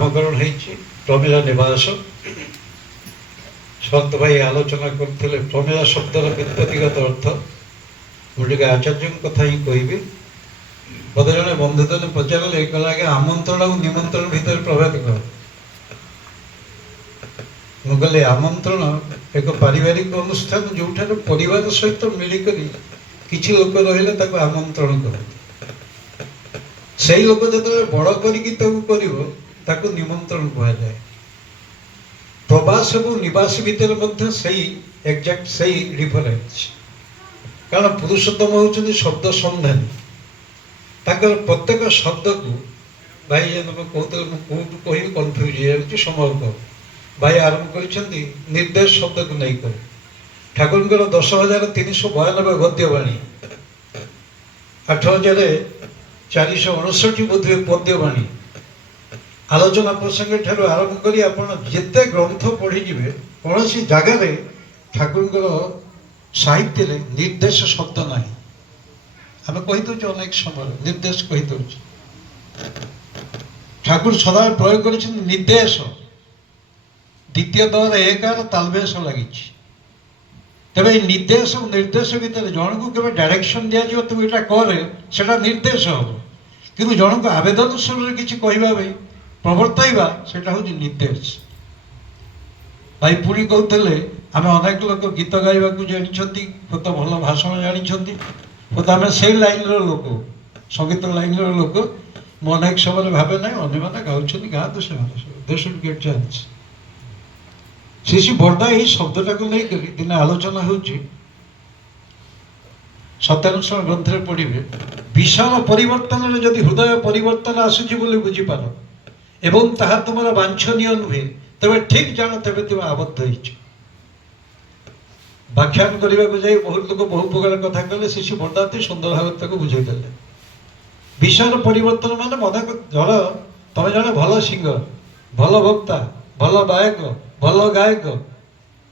नामकरण होइछि प्रमिला निवास सत भाई आलोचना करते प्रमिला शब्दर व्युत्पत्तिगत अर्थ मुझे आचार्य कथा ही कहबी पद जड़े बंधुजन पचारे कहे आमंत्रण और निमंत्रण भितर प्रभेद कर मुझे आमंत्रण एक पारिवारिक अनुष्ठान जो परिवार सहित मिलिक किसी लोक रही आमंत्रण कर लोक जो बड़ कर निमंत्रण कह जाए प्रवास और निवास भितर सही एक्जाक्ट सही डिफरेन्स कारण पुरुषोत्तम होती शब्द संधानी प्रत्येक शब्द को भाई कहते कह कन्फ्यूज समय को भाई आरंभ कर निर्देश शब्द को नहीं कर ठाकुर 10,392 गद्यवाणी 8,459 बोधे पद्यवाणी आलोचना प्रसंग ठार आरंभ कर जिते ग्रंथ पढ़ी कौन सी जगार ठाकुर साहित्य निर्देश शब्द ना आम कहीदे अनेक समय निर्देश कहीदे ठाकुर सदा प्रयोग कर निर्देश द्वितीय दर एकार तालबेश लगी तेरे निर्देश और निर्देश भितर जन को केवल डायरेक्शन दिया तुम यहाँ करे से निर्देश हम कि जन को आवेदन स्वर किसी कहवा प्रवर्तवा से निर्देश भाई पुणी कहते आम अनेक लोक गीत गाइबा जानी तो भल भाषण जानी तो आम से लाइन लोक संगीत लाइन लोक मु अनेक समय भावे ना अन्य मैंने गाँव गाँ तो से should get chance Shri Barda यही शब्दटा को लेकर दिन आलोचना हो सत्यानुष्ठान ग्रंथ पढ़े विशाल परिवर्तन जदि हृदय परिवर्तन आसूची बुझीपार एवं ताहा तुम वांछनीय नुहे तेरे ठीक जान तेरे तुम आबद्ध व्याख्यान करने को जाए बहुत लोग बहु प्रकार कथा कहले शिशु बर्दा सुंदर भाव बुझेदे विशाल परिवर्तन मान मन धर तुम जड़े भल सिंगर भल वक्ता भल गायक भल गायक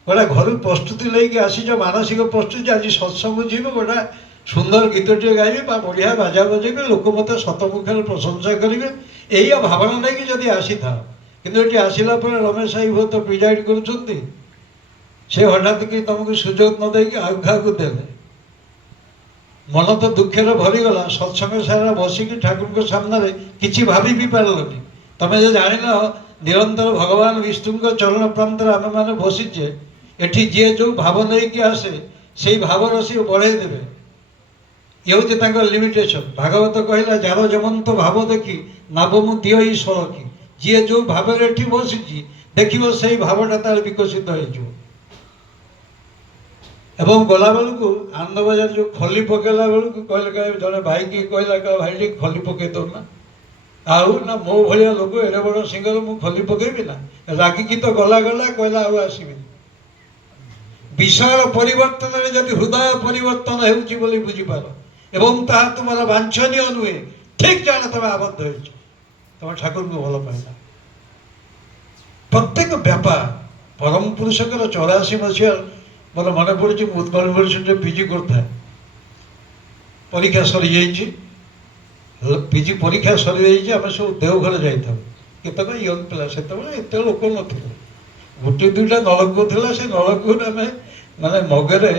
गोटा घर प्रस्तुति लेकिन आसीज मानसिक प्रस्तुति आज सत्संग जीव गोटा सुंदर गीतटे गाइबे बढ़िया बाजा बजेबे लोक मत शतमुखे प्रशंसा करेंगे यही भावना नहीं जदि आसी था कि आसला रमेश साई बहुत प्रिजाइड कर हठात कि तुमको सुजोग न देकी आउ क्या देले मन तो दुखे भरीगला सत्संग सारा बसिकी ठाकुर सामने किसी भाभी भी पारलनी तुम्हें जो जान निरंतर भगवान विष्णु चरण प्रांत आम मैंने बसीचे एटी जी जो भाव नहीं कि आसे से भाव सी बढ़े देवे ये हूँ लिमिटेशन भागवत कहला जार जमंत भाव देखी नाबमु दियो ही सड़की जी जो भाव एटी बसी देख से भावटा तार विकसित हो गला बेलू आनंद बजार जो खली पकेला बेलू कहले जड़े भाई की कहला भाई खली पकई दौना आउ ना मो भाया लोक एड़े बड़ सिंगर मु खली पकेबी ना रागिकी तो गला गला कहला आसबि विशाल परिवर्तन जब हृदय परिवर्तन हो बुझीपार एवं ताहा तुम वांछनीय नुहे ठीक जान तुम आबद्ध हो तुम ठाकुर को भल पाइला प्रत्येक व्यापार परम पुरुषकर 84 मसीहा मोर मन पड़ी उत्कल यूनिवर्सिटी पीजी करता परीक्षा सरी जाइए पीजी परीक्षा सरी आम सब देवघर जाता केतक यंग पिला से एत लोक न गोटे दुईटा नलकूप था से नलकूप आम माने मगे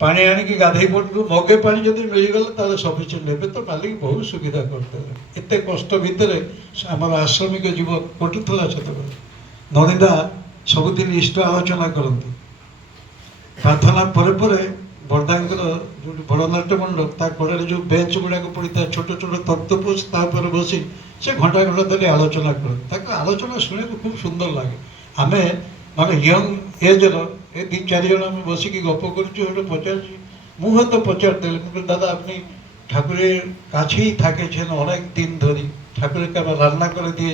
पानी आणिकी गाधे पड़ू मगे पा जब मिलगला सफिसीयंट एवं तो मालिक बहुत सुविधा करते एत कष्ट भितर आम आश्रमिक जीवन कटुला से ननिदा सबुदिन इष्ट आलोचना करती प्रार्थना पर बर्दा जो बड़ नाट्य मंडप कड़े जो बेंच गुड़ाक पड़ी था छोट छोट तत्वपोष बसी से घंटा घंटा धरी आलोचना कर आलोचना शुणे खूब सुंदर लगे आम माने यंग एजर ए 3-4 जन आम बसिकी गप कर पचार मुझे तो पचारदे दादा अपनी ठाकुर काछे ही थाके अनेक दिन धरी ठाकुर के रान्ना कर दिए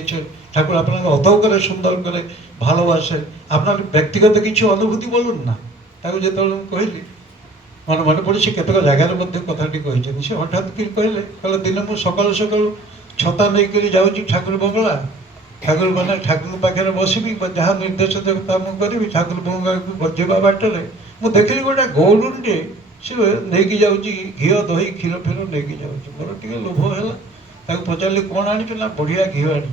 ठाकुर अपन अत करे सुंदर करे भालोबासे आपनार व्यक्तिगत किसी अनुभूति बोलून ना जो कहली मन मन पड़ी से केतक जगार कथाटी कही से हठात कि कहले दिन मुझे सकाल सकाल छता नहीं कर जाऊँगी ठाकुर बंगला ठाकुर मैंने ठाकुर पाखे बसबी जहाँ निर्देश देवता मुझे ठाकुर बंगला को जा बाटर मुझे देखली गोटे गौरुटे सी नहीं जाऊँगी घी दही क्षीर फीर नहीं जाऊँगी मोर टे लोभ है पचारि कौन आनी ना बढ़िया घी आनी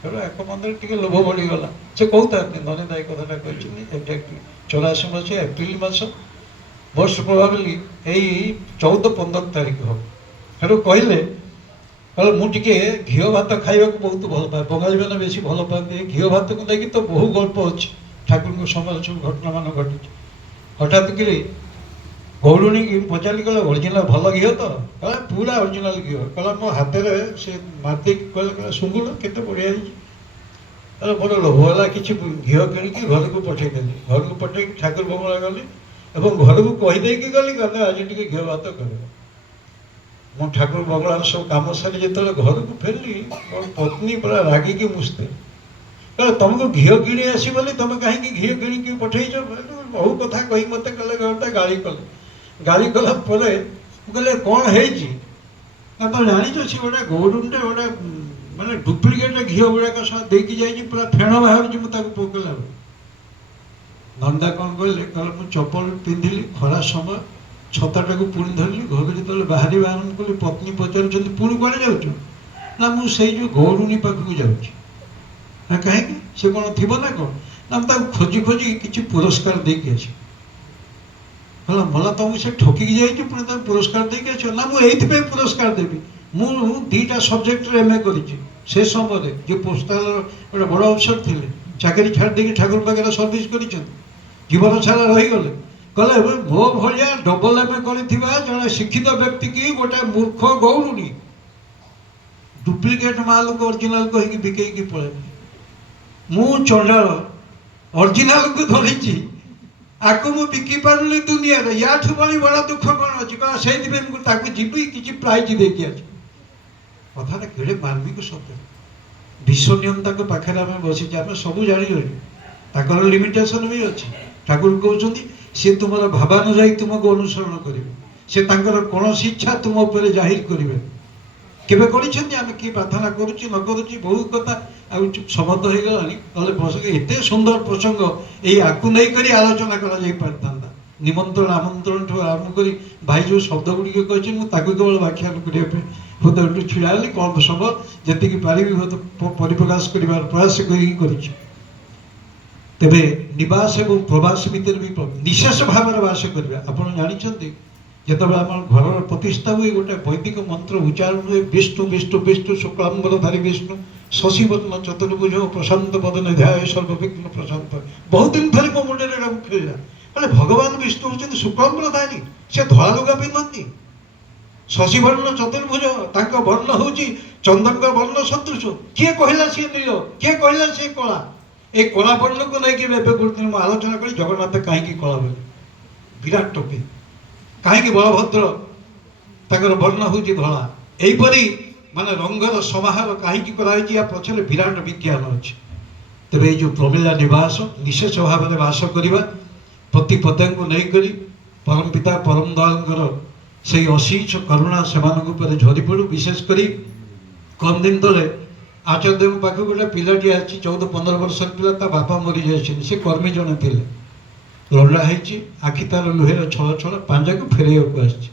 ତେଣୁ ଏକ ମନରେ ଟିକେ ଲୋଭ ବଢ଼ିଗଲା। ସେ କହୁଥାନ୍ତି ନରେନ୍ଦ୍ର ଏ କଥାଟା କହିଛନ୍ତି ଏକ୍ଜାକ୍ଟଲି 84 ମସିହା ଏପ୍ରିଲ ମାସ, ମୋଷ୍ଟ ପ୍ରୋବାବଲି ଏଇ 14-15 ତାରିଖ ହେବ। ତେଣୁ କହିଲେ ମୁଁ ଟିକେ ଘିଅ ଭାତ ଖାଇବାକୁ ବହୁତ ଭଲ ପାଏ, ବଙ୍ଗାଳୀମାନେ ବେଶୀ ଭଲ ପାଆନ୍ତି। ଘିଅ ଭାତକୁ ନେଇକି ତ ବହୁ ଗଳ୍ପ ଅଛି, ଠାକୁରଙ୍କ ସମୟରେ ସବୁ ଘଟଣାମାନ ଘଟିଛି। ହଠାତ୍ କରି ଗୌରୁଣୀକି ପଚାରିଲି, କହିଲେ ଅରିଜିନାଲ ଭଲ ଘିଅ ତ? କହିଲା ପୁରା ଅରିଜିନାଲ ଘିଅ। କହିଲା ମୋ ହାତରେ ସେ ମାରିଦେଇକି କହିଲେ ଶୁଙ୍ଗୁଣ କେତେ ବଢ଼ିଆ ହେଇଛି। ତାହେଲେ ମୋର ଲୋଭ ହେଲା, କିଛି ଘିଅ କିଣିକି ଘରକୁ ପଠେଇଦେଲି। ଘରକୁ ପଠେଇକି ଠାକୁର ବଙ୍ଗଳା ଗଲି ଏବଂ ଘରକୁ କହିଦେଇକି ଗଲି ଆଜି ଟିକେ ଘିଅ ଭାତ କରିବ। ମୁଁ ଠାକୁର ବଙ୍ଗଳାର ସବୁ କାମ ସାରି ଯେତେବେଳେ ଘରକୁ ଫେରିଲି, ମୋ ପତ୍ନୀ ପୁରା ରାଗିକି ମୁସ୍ତେ କହିଲେ ତମକୁ ଘିଅ କିଣି ଆସିବନି, ତମେ କାହିଁକି ଘିଅ କିଣିକି ପଠେଇଛ? ବହୁ କଥା କହି ମୋତେ କଲେ ଘରଟା ଗାଳି କଲେ। ଗାଳି କଲା ପରେ ମୁଁ କହିଲେ କ'ଣ ହେଇଛି ନା, ତ ଜାଣିଛ ସେ ଗୋଟେ ଗୌରୁଣୀଟେ ଗୋଟେ ମାନେ ଡୁପ୍ଲିକେଟ୍ ଘିଅ ଗୁଡ଼ାକ ସହ ଦେଇକି ଯାଇଛି, ପୁରା ଫେଣ ବାହାରୁଛି। ମୁଁ ତାକୁ ପକେଇଲା ବେଳକୁ ନନ୍ଦା କ'ଣ କହିଲେ, କହିଲେ ମୁଁ ଚପଲ ପିନ୍ଧିଲି, ଖରା ସମୟ, ଛତାଟାକୁ ପୁଣି ଧରିଲି। ଘରୁ ଯେତେବେଳେ ବାହାରିବା ଆରମ୍ଭ କଲି, ପତ୍ନୀ ପଚାରୁଛନ୍ତି ପୁଣି କୁଆଡ଼େ ଯାଉଛ? ନା ମୁଁ ସେଇ ଯେଉଁ ଗୌରୁଣୀ ପାଖକୁ ଯାଉଛି। ନା କାହିଁକି, ସେ କ'ଣ ଥିବ ନା କ'ଣ? ନା ମୁଁ ତାକୁ ଖୋଜି ଖୋଜି କିଛି ପୁରସ୍କାର ଦେଇକି ଆସିବି। ହେଲା ମଲା ତମକୁ ସେ ଠକିକି ଯାଇଛି, ପୁଣି ତାକୁ ପୁରସ୍କାର ଦେଇକି ଆସିବ? ନା ମୁଁ ଏଇଥିପାଇଁ ପୁରସ୍କାର ଦେବି, ମୁଁ 2ଟା ସବଜେକ୍ଟରେ MA କରିଛି। ସେ ସମୟରେ ଯେ ପୋଷ୍ଟାଲର ଗୋଟେ ବଡ଼ ଅଫିସର ଥିଲେ, ଚାକିରି ଛାଡ଼ି ଦେଇକି ଠାକୁର ପାଖରେ ସର୍ଭିସ୍ କରିଛନ୍ତି, ଜୀବନ ସାରା ରହିଗଲେ। କହିଲେ ମୋ ଭଳିଆ ଡବଲ MA କରିଥିବା ଜଣେ ଶିକ୍ଷିତ ବ୍ୟକ୍ତିକି ଗୋଟେ ମୂର୍ଖ ଗୌରୁଣୀ ଡୁପ୍ଲିକେଟ୍ ମାଲକୁ ଅରିଜିନାଲ କହିକି ବିକେଇକି ପଳେଇଲେ। ମୁଁ ଚଣ୍ଡାଳ ଅରିଜିନାଲକୁ ଧରିଛି, ଆକୁ ମୁଁ ବିକି ପାରୁନି ଦୁନିଆରେ, ୟାଠୁ ଭଳି ବଡ଼ ଦୁଃଖ କ'ଣ ଅଛି? କହିଲା ସେଇଥିପାଇଁ ମୁଁ ତାକୁ ଯିବି କିଛି ପ୍ରାଇଜ ଦେଇକି ଆସିବି। କଥାଟା କେଡ଼େ ମାର୍ମିକ ଶବ୍ଦ। ବିଶ୍ୱନିୟମ ତାଙ୍କ ପାଖରେ ଆମେ ବସିଛେ, ଆମେ ସବୁ ଜାଣିଗଲୁ, ତାଙ୍କର ଲିମିଟେସନ୍ ବି ଅଛି। ଠାକୁର କହୁଛନ୍ତି ସେ ତୁମର ଭାବାନୁଯାୟୀ ତୁମକୁ ଅନୁସରଣ କରିବେ, ସେ ତାଙ୍କର କୌଣସି ଇଚ୍ଛା ତୁମ ଉପରେ ଜାହିର କରିବେ। କେବେ କରିଛନ୍ତି? ଆମେ କିଏ ପ୍ରାର୍ଥନା କରୁଛି ନ କରୁଛି ବହୁତ କଥା ଆଉ ସମତ ହେଇଗଲାଣି। ତାହେଲେ ପ୍ରସଙ୍ଗ ଏତେ ସୁନ୍ଦର ପ୍ରସଙ୍ଗ, ଏଇ ଆକୁ ନେଇକରି ଆଲୋଚନା କରାଯାଇ ପାରିଥାନ୍ତା। ନିମନ୍ତ୍ରଣ ଆମନ୍ତ୍ରଣଠୁ ଆରମ୍ଭ କରି ଭାଇ ଯେଉଁ ଶବ୍ଦ ଗୁଡ଼ିକ କହିଛନ୍ତି, ମୁଁ ତାକୁ କେବଳ ବ୍ୟାଖ୍ୟାନ କରିବା ପାଇଁ ହୁଏତ ଏଠୁ ଛିଡ଼ା ହେଲି। କମ୍ ସମୟ ଯେତିକି ପାରିବି ହୁଏତ ପରିପ୍ରକାଶ କରିବାର ପ୍ରୟାସ କରିକି କରିଛି। ତେବେ ନିବାସ ଏବଂ ପ୍ରବାସ ଭିତରେ ବି ନିଶେଷ ଭାବରେ ବାସ କରିବା। ଆପଣ ଜାଣିଛନ୍ତି ଯେତେବେଳେ ଆମର ଘରର ପ୍ରତିଷ୍ଠା ହୁଏ, ଗୋଟେ ବୈଦିକ ମନ୍ତ୍ର ଉଚ୍ଚାରଣ ହୁଏ, ବିଷ୍ଣୁ ବିଷ୍ଣୁ ବିଷ୍ଣୁ ଶୁକ୍ଲାମ୍ବରଧାରୀ ବିଷ୍ଣୁ ଶଶିବର୍ଣ୍ଣ ଚତୁର୍ଭୁଜ ପ୍ରଶାନ୍ତ ବଦନ ଧ୍ୟାୟ ସର୍ବବିଘ୍ନ ପ୍ରଶାନ୍ତ। ବହୁତ ଦିନ ଧରି ମୋ ମୁଣ୍ଡରେ ଏଇଟା ଖେଳିଲା। ମାନେ ଭଗବାନ ବିଷ୍ଣୁ ହେଉଛନ୍ତି ଶୁକ୍ଲାମ୍ବରଧାରୀ, ସେ ଧଳା ଲୁଗା ପିନ୍ଧନ୍ତି। ଶଶିବର୍ଣ୍ଣ ଚତୁର୍ଭୁଜ, ତାଙ୍କ ବର୍ଣ୍ଣ ହେଉଛି ଚନ୍ଦ୍ରଙ୍କ ବର୍ଣ୍ଣ ସଦୃଶ। କିଏ କହିଲା ସିଏ ନୀଳ, କିଏ କହିଲା ସିଏ କଳା? এই কলা ବର୍ଣ୍ଣକୁ ନେଇକି ଏବେ ଗୋଟିଏ ମୁଁ ଆଲୋଚନା କରି ଜଗନ୍ନାଥ କାହିଁକି କଳା ବୋଲି, ବିରାଟ ଟପିକ୍। କାହିଁକି ବଳଭଦ୍ର ତାଙ୍କର ବର୍ଣ୍ଣ ହେଉଛି ଧଳା? ଏହିପରି ମାନେ ରଙ୍ଗର ସମାହାର କାହିଁକି କରାଯାଇଛି, ୟା ପଛରେ ବିରାଟ ବିଜ୍ଞାନ ଅଛି। ତେବେ ଏଇ ଯେଉଁ ପ୍ରମିଳା ନିବାସ, ନିଶେଷ ଭାବରେ ବାସ କରିବା, ପ୍ରତି ପଦ୍ୟଙ୍କୁ ନେଇକରି ପରମ ପିତା ପରମ ଦୟାଳଙ୍କର ସେଇ ଅଶେଷ କରୁଣା ସେମାନଙ୍କ ଉପରେ ଝରି ପଡ଼ୁ। ବିଶେଷ କରି କମ୍ ଦିନ ତଳେ ଆଚାର୍ଯ୍ୟଙ୍କ ପାଖକୁ ଗୋଟେ ପିଲାଟି ଆସିଛି, 14-15 ବର୍ଷର ପିଲା, ତା ବାପା ମରିଯାଇଛନ୍ତି। ସେ କର୍ମୀ ଜଣେ ଥିଲେ, ଲଣ୍ଡା ହେଇଛି, ଆଖି ତାର ଲୁହେର ଛଳ ଛଳ, ପାଞ୍ଜାକୁ ଫେରାଇବାକୁ ଆସିଛି।